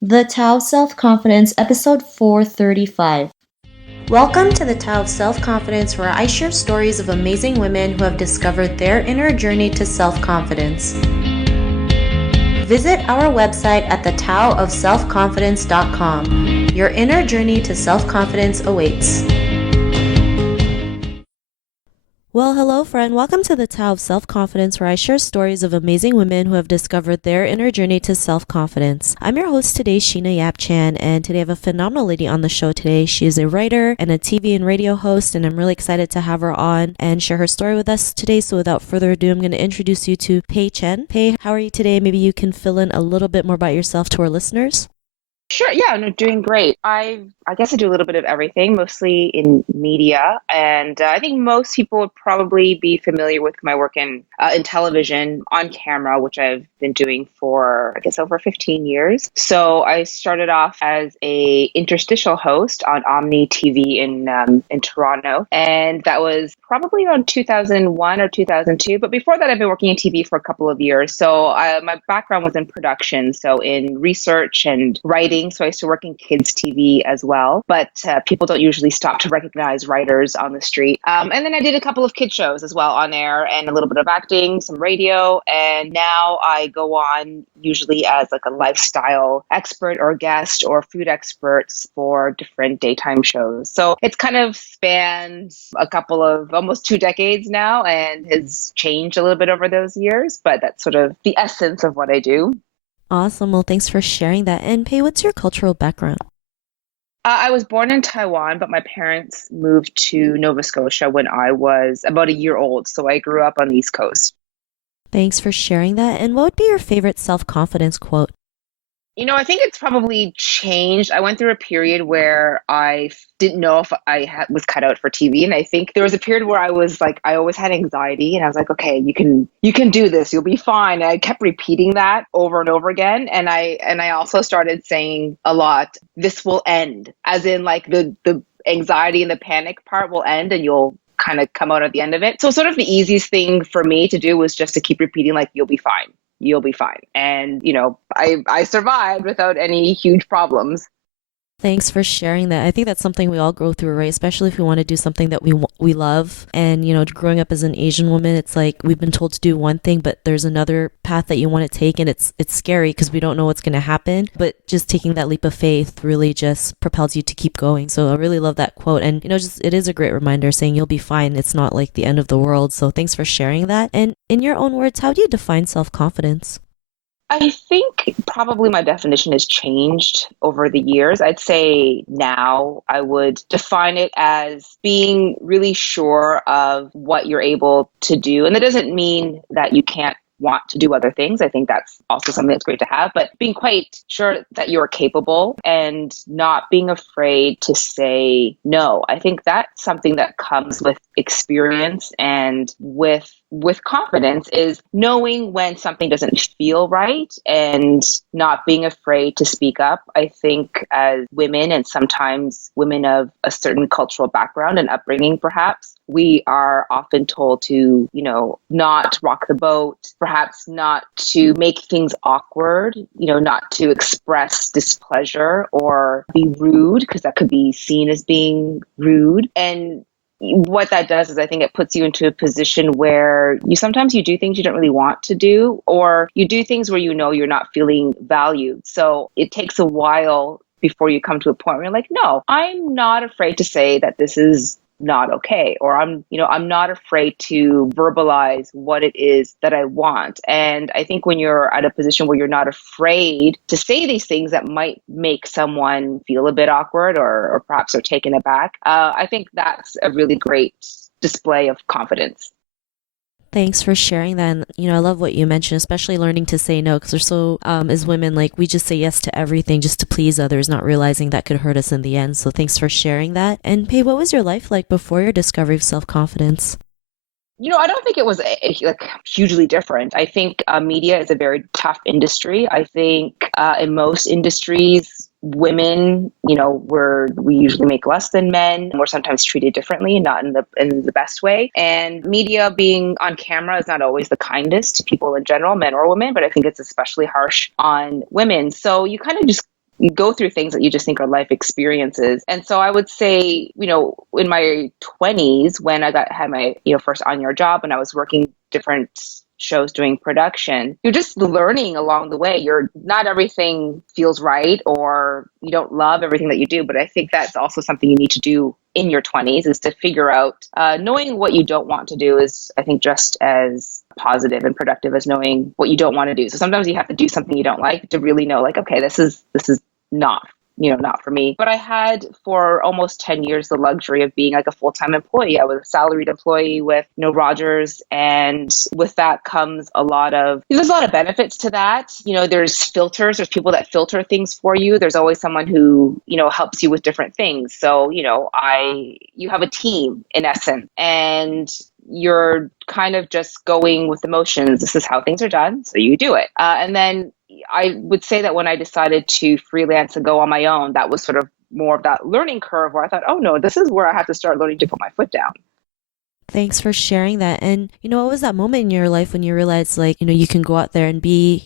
The Tao of Self-Confidence, episode 435. Welcome to the Tao of Self-Confidence, where I share stories of amazing women who have discovered their inner journey to self-confidence. Visit our website at thetaoofselfconfidence.com. Your inner journey to self-confidence awaits. Well, hello, friend. Welcome to the Tao of Self-Confidence, where I share stories of amazing women who have discovered their inner journey to self-confidence. I'm your host today, Sheena Yap-Chan, and today I have a phenomenal lady on the show today. She is a writer and a TV and radio host, and I'm really excited to have her on and share her story with us today. So without further ado, I'm going to introduce you to Pay Chen. Pay, how are you today? Maybe you can fill in a little bit more about yourself to our listeners. Sure. Yeah, no, doing great. I guess I do a little bit of everything, mostly in media, and I think most people would probably be familiar with my work in television on camera, which I've been doing for I guess over 15 years. So I started off as a interstitial host on OMNI-TV in Toronto, and that was probably around 2001 or 2002. But before that, I've been working in TV for a couple of years. So my background was in production, so in research and writing. So I used to work in kids TV as well, but people don't usually stop to recognize writers on the street. And then I did a couple of kid shows as well on air, and a little bit of acting, some radio, and now I go on usually as like a lifestyle expert or guest or food experts for different daytime shows. So it's kind of spanned a couple of almost 2 decades now and has changed a little bit over those years, but that's sort of the essence of what I do. Awesome. Well, thanks for sharing that. And Pei, what's your cultural background? I was born in Taiwan, but my parents moved to Nova Scotia when I was about a year old. So I grew up on the East Coast. Thanks for sharing that. And what would be your favorite self-confidence quote? I think it's probably changed. I went through a period where I didn't know if was cut out for TV, and I think there was a period where I was like, I always had anxiety, and I was like, okay, you can do this, you'll be fine. And I kept repeating that over and over again, and I also started saying a lot, this will end, as in like the anxiety and the panic part will end, and you'll kind of come out at the end of it. So sort of the easiest thing for me to do was just to keep repeating like, you'll be fine. You'll be fine. And, I survived without any huge problems. Thanks for sharing that. I think that's something we all go through, right? Especially if we want to do something that we love. And, growing up as an Asian woman, it's like we've been told to do one thing, but there's another path that you want to take. And it's scary because we don't know what's going to happen. But just taking that leap of faith really just propels you to keep going. So I really love that quote. And, it is a great reminder saying you'll be fine. It's not like the end of the world. So thanks for sharing that. And in your own words, how do you define self-confidence? I think probably my definition has changed over the years. I'd say now I would define it as being really sure of what you're able to do. And that doesn't mean that you can't want to do other things. I think that's also something that's great to have, but being quite sure that you're capable and not being afraid to say no. I think that's something that comes with experience and with confidence, is knowing when something doesn't feel right and not being afraid to speak up. I think as women, and sometimes women of a certain cultural background and upbringing, perhaps, we are often told to, not rock the boat, perhaps not to make things awkward, not to express displeasure or be rude, because that could be seen as being rude. And what that does is I think it puts you into a position where sometimes you do things you don't really want to do, or you do things where you're not feeling valued. So it takes a while before you come to a point where you're like, no, I'm not afraid to say that this is not okay, or I'm not afraid to verbalize what it is that I want. And I think when you're at a position where you're not afraid to say these things that might make someone feel a bit awkward or perhaps are taken aback, I think that's a really great display of confidence. Thanks for sharing that. And, I love what you mentioned, especially learning to say no, because we're so, as women, like we just say yes to everything just to please others, not realizing that could hurt us in the end. So thanks for sharing that. And Pei, what was your life like before your discovery of self-confidence? I don't think it was like hugely different. I think media is a very tough industry. I think in most industries, women, we usually make less than men. We're sometimes treated differently, not in the best way. And media being on camera is not always the kindest to people in general, men or women, but I think it's especially harsh on women. So you kind of just you go through things that you just think are life experiences. And so I would say, in my 20s, when had my, first on-air job, and I was working different shows doing production, you're just learning along the way. Not everything feels right, or you don't love everything that you do. But I think that's also something you need to do in your 20s, is to figure out, knowing what you don't want to do is, I think, just as positive and productive as knowing what you don't want to do. So sometimes you have to do something you don't like to really know, like, okay, this is not not for me. But I had for almost 10 years the luxury of being like a full-time employee. I was a salaried employee with Rogers, and with that comes there's a lot of benefits to that. There's filters, there's people that filter things for you. There's always someone who, helps you with different things. So, you have a team in essence, and you're kind of just going with the motions. This is how things are done, so you do it. And then I would say that when I decided to freelance and go on my own, that was sort of more of that learning curve where I thought, oh no, this is where I have to start learning to put my foot down. Thanks for sharing that. And, what was that moment in your life when you realized, like, you can go out there and be,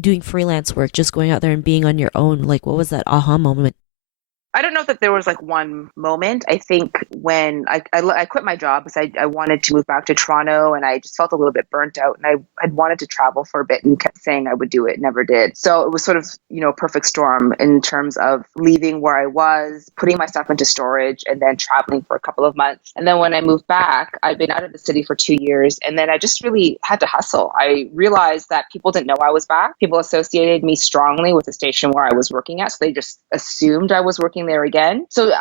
doing freelance work, just going out there and being on your own? Like, what was that aha moment? I don't know that there was like one moment. I think when I quit my job because I wanted to move back to Toronto, and I just felt a little bit burnt out, and I'd wanted to travel for a bit and kept saying I would do it, never did. So it was sort of, perfect storm in terms of leaving where I was, putting my stuff into storage, and then traveling for a couple of months. And then when I moved back, I'd been out of the city for 2 years, and then I just really had to hustle. I realized that people didn't know I was back. People associated me strongly with the station where I was working at, so they just assumed I was working there again. So,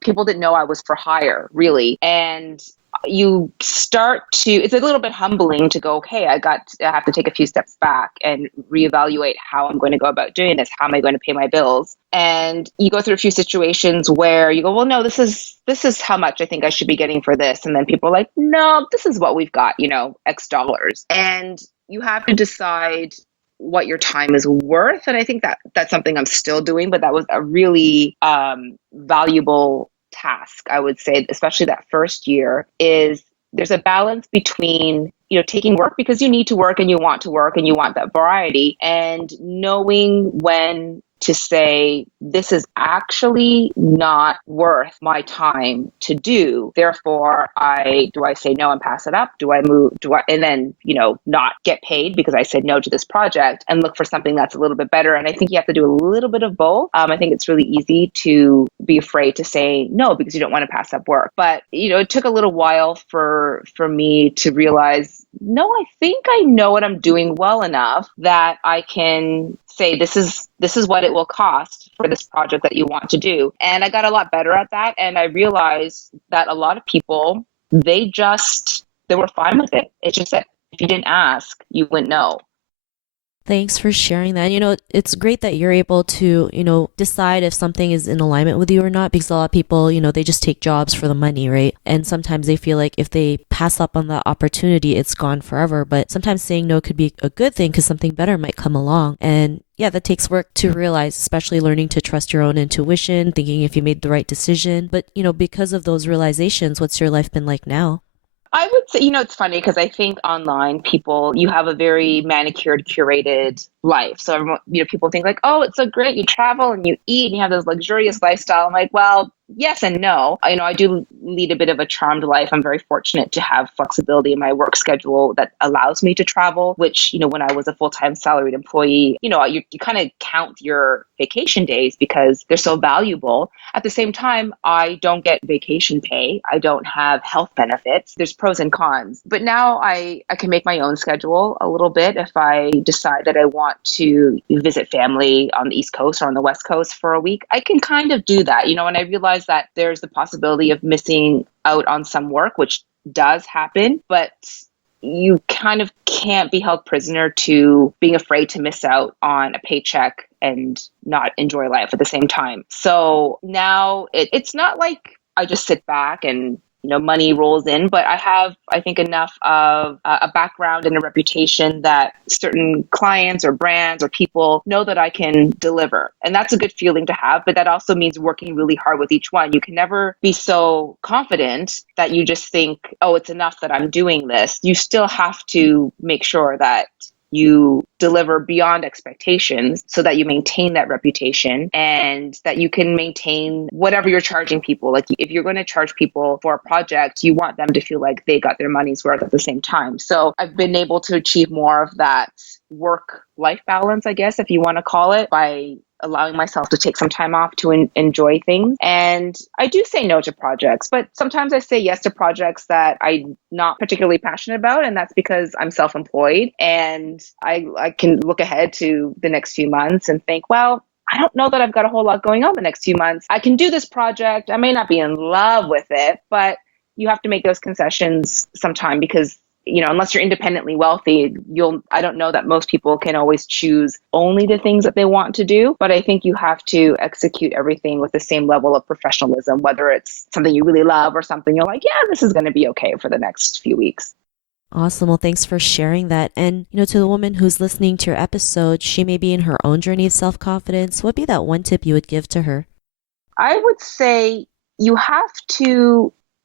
people didn't know I was for hire, really. And you start to, it's a little bit humbling to go, okay, I have to take a few steps back and reevaluate how I'm going to go about doing this. How am I going to pay my bills? And you go through a few situations where you go, well, no, this is how much I think I should be getting for this. And then people are like, no, this is what we've got, X dollars. And you have to decide what your time is worth. And I think that's something I'm still doing, but that was a really valuable task, I would say, especially that first year. Is there's a balance between, taking work because you need to work and you want to work and you want that variety, and knowing when to say, this is actually not worth my time to do. Therefore, do I say no and pass it up? Do I move? And then, not get paid because I said no to this project and look for something that's a little bit better? And I think you have to do a little bit of both. I think it's really easy to be afraid to say no because you don't want to pass up work. But, it took a little while for me to realize, no, I think I know what I'm doing well enough that I can say, this is what it will cost for this project that you want to do. And I got a lot better at that. And I realized that a lot of people, they were fine with it. It's just that if you didn't ask, you wouldn't know. Thanks for sharing that. It's great that you're able to, decide if something is in alignment with you or not, because a lot of people, they just take jobs for the money, right? And sometimes they feel like if they pass up on the opportunity, it's gone forever. But sometimes saying no could be a good thing because something better might come along. And yeah, that takes work to realize, especially learning to trust your own intuition, thinking if you made the right decision. But, because of those realizations, what's your life been like now? I would say, it's funny because I think online you have a very manicured, curated life. So everyone, people think like, oh, it's so great. You travel and you eat and you have this luxurious lifestyle. I'm like, well, yes and no. I do lead a bit of a charmed life. I'm very fortunate to have flexibility in my work schedule that allows me to travel, which, when I was a full-time salaried employee, you kind of count your vacation days because they're so valuable. At the same time, I don't get vacation pay. I don't have health benefits. There's pros and cons. But now I can make my own schedule a little bit. If I decide that I want to visit family on the East Coast or on the West Coast for a week, I can kind of do that, and I realize that there's the possibility of missing out on some work, which does happen, but you kind of can't be held prisoner to being afraid to miss out on a paycheck and not enjoy life at the same time. So now it's not like I just sit back and money rolls in, but I have, I think, enough of a background and a reputation that certain clients or brands or people know that I can deliver. And that's a good feeling to have, but that also means working really hard with each one. You can never be so confident that you just think, oh, it's enough that I'm doing this. You still have to make sure that you deliver beyond expectations so that you maintain that reputation and that you can maintain whatever you're charging people. Like if you're going to charge people for a project, you want them to feel like they got their money's worth at the same time. So I've been able to achieve more of that work-life balance, I guess, if you want to call it, by allowing myself to take some time off to enjoy things. And I do say no to projects, but sometimes I say yes to projects that I'm not particularly passionate about. And that's because I'm self-employed and I can look ahead to the next few months and think, well, I don't know that I've got a whole lot going on the next few months. I can do this project. I may not be in love with it, but you have to make those concessions sometime because unless you're independently wealthy, I don't know that most people can always choose only the things that they want to do. But I think you have to execute everything with the same level of professionalism, whether it's something you really love or something you're like, yeah, this is going to be okay for the next few weeks. Awesome. Well, thanks for sharing that. And, to the woman who's listening to your episode, she may be in her own journey of self-confidence. What would be that one tip you would give to her? I would say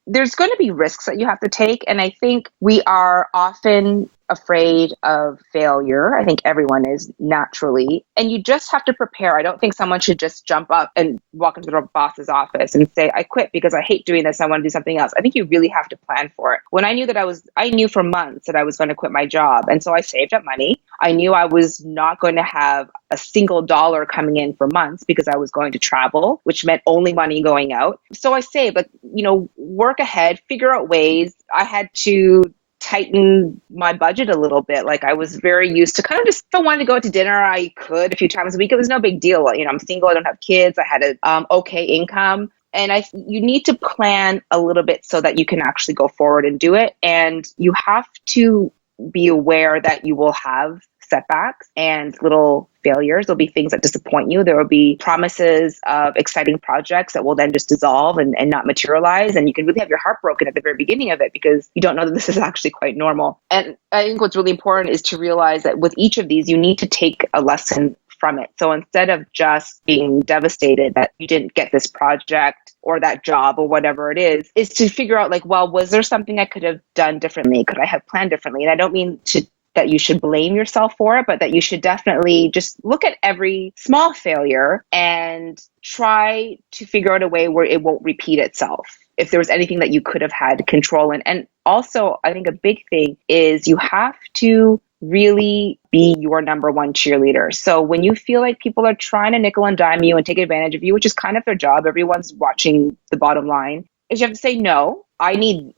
there's going to be risks that you have to take. And I think we are often afraid of failure. I think everyone is naturally. And you just have to prepare. I don't think someone should just jump up and walk into their boss's office and say, I quit because I hate doing this. I want to do something else. I think you really have to plan for it. When I knew for months that I was going to quit my job. And so I saved up money. I knew I was not going to have a single dollar coming in for months because I was going to travel, which meant only money going out. So I saved, work ahead, figure out ways. I had to tighten my budget a little bit. Like I was very used to kind of just, if I wanted to go out to dinner, I could a few times a week. It was no big deal. I'm single. I don't have kids. I had a okay income. And you need to plan a little bit so that you can actually go forward and do it. And you have to be aware that you will have setbacks and little failures. There'll be things that disappoint you. There will be promises of exciting projects that will then just dissolve and not materialize. And you can really have your heart broken at the very beginning of it because you don't know that this is actually quite normal. And I think what's really important is to realize that with each of these, you need to take a lesson from it. So instead of just being devastated that you didn't get this project or that job or whatever it is to figure out was there something I could have done differently? Could I have planned differently? And I don't mean that you should blame yourself for it, but that you should definitely just look at every small failure and try to figure out a way where it won't repeat itself. If there was anything that you could have had control in. And also, I think a big thing is you have to really be your number one cheerleader. So when you feel like people are trying to nickel and dime you and take advantage of you, which is kind of their job, everyone's watching the bottom line, is you have to say, no, I need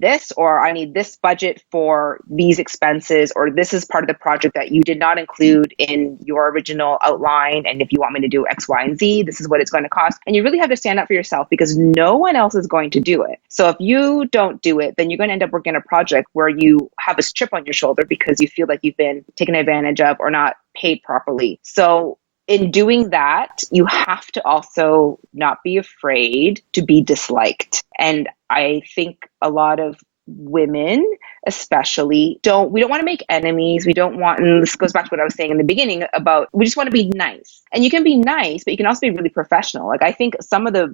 this, or I need this budget for these expenses, or this is part of the project that you did not include in your original outline. And if you want me to do X, Y, and Z, this is what it's going to cost. And you really have to stand up for yourself because no one else is going to do it. So if you don't do it, then you're going to end up working on a project where you have a chip on your shoulder because you feel like you've been taken advantage of or not paid properly. So in doing that, you have to also not be afraid to be disliked. And I think a lot of women especially we don't want to make enemies. We don't want, and this goes back to what I was saying in the beginning about, we just want to be nice. And you can be nice, but you can also be really professional. Like I think some of the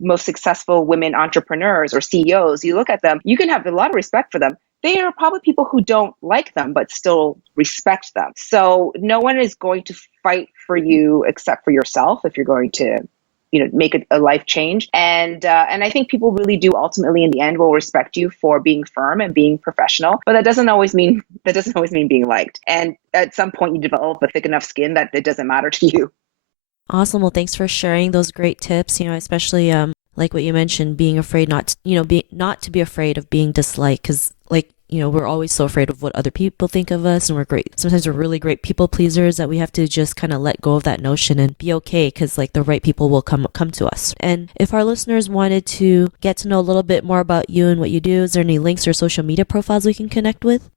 most successful women entrepreneurs or CEOs, you look at them, you can have a lot of respect for them. They are probably people who don't like them, but still respect them. So no one is going to fight for you except for yourself if you're going to, make a life change. And I think people really do ultimately in the end will respect you for being firm and being professional. But that doesn't always mean being liked. And at some point you develop a thick enough skin that it doesn't matter to you. Awesome. Well, thanks for sharing those great tips. Especially like what you mentioned, being afraid not to be afraid of being disliked, because we're always so afraid of what other people think of us, and we're great. Sometimes we're really great people pleasers that we have to just kind of let go of that notion and be okay, because the right people will come to us. And if our listeners wanted to get to know a little bit more about you and what you do, is there any links or social media profiles we can connect with?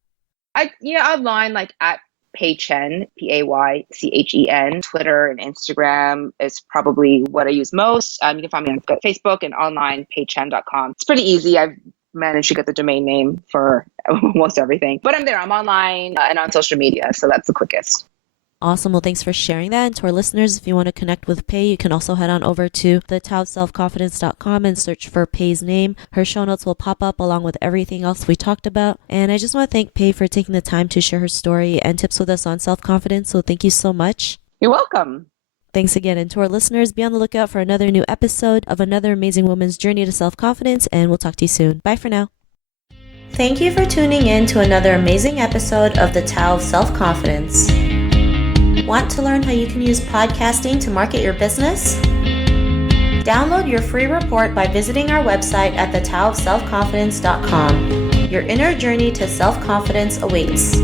Online, at Pay Chen, Paychen. Twitter and Instagram is probably what I use most. You can find me on Facebook and online, paychen.com. It's pretty easy. I've managed to get the domain name for almost everything. But I'm there. I'm online and on social media. So that's the quickest. Awesome. Well, thanks for sharing that. And to our listeners, if you want to connect with Pay, you can also head on over to thetowselfconfidence.com and search for Pay's name. Her show notes will pop up along with everything else we talked about. And I just want to thank Pay for taking the time to share her story and tips with us on self-confidence. So thank you so much. You're welcome. Thanks again. And to our listeners, be on the lookout for another new episode of another amazing woman's journey to self-confidence. And we'll talk to you soon. Bye for now. Thank you for tuning in to another amazing episode of The Tao of Self-Confidence. Want to learn how you can use podcasting to market your business? Download your free report by visiting our website at thetowofselfconfidence.com. Your inner journey to self-confidence awaits.